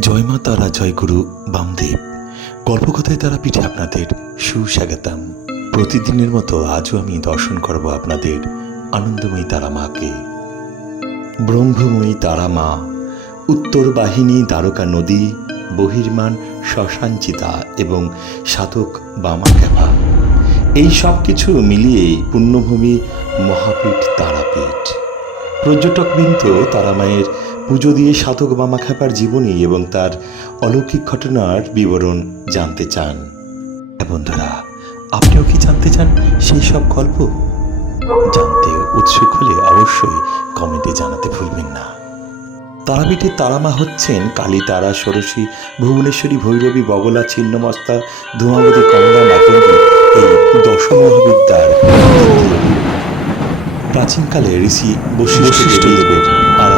জয় মা তারা, জয় গুরু বামদেব। গল্পকথায় তারাপীঠে আপনাদের সুস্বাগতম। প্রতিদিনের মতো আজও আমি দর্শন করব আপনাদের আনন্দময়ী তারা মাকে। ব্রহ্মময়ী তারা মা, উত্তর বাহিনী দ্বারকা নদী, বহির্মান শ্মশানচিতা এবং সাধক বামাখ্যাপা, এই সব কিছু মিলিয়ে পুণ্যভূমি মহাপীঠ তারাপীঠ। পর্যটকবৃন্দ তারামায়ের পুজো দিয়ে সাধক বামাখ্যাপার জীবনী এবং তার অলৌকিক ঘটনার বিবরণ জানতে চান। বন্ধুরা, আপনিও কি জানতে চান সেই সব গল্প? জানতে উৎসুক হলে অবশ্যই কমেন্টে জানাতে ভুলবেন না। তারাপীঠের তারামা হচ্ছেন কালী, তারা, ষোড়শী, ভুবনেশ্বরী, ভৈরবী, বগলা, ছিন্নমস্তা, ধূমাবতী, কমলা, মাতঙ্গী, এই দশমহাবিদ্যার দ্বিতীয়। প্রাচীনকালে ঋষি বশিষ্ঠ দেবের আরাধ্যা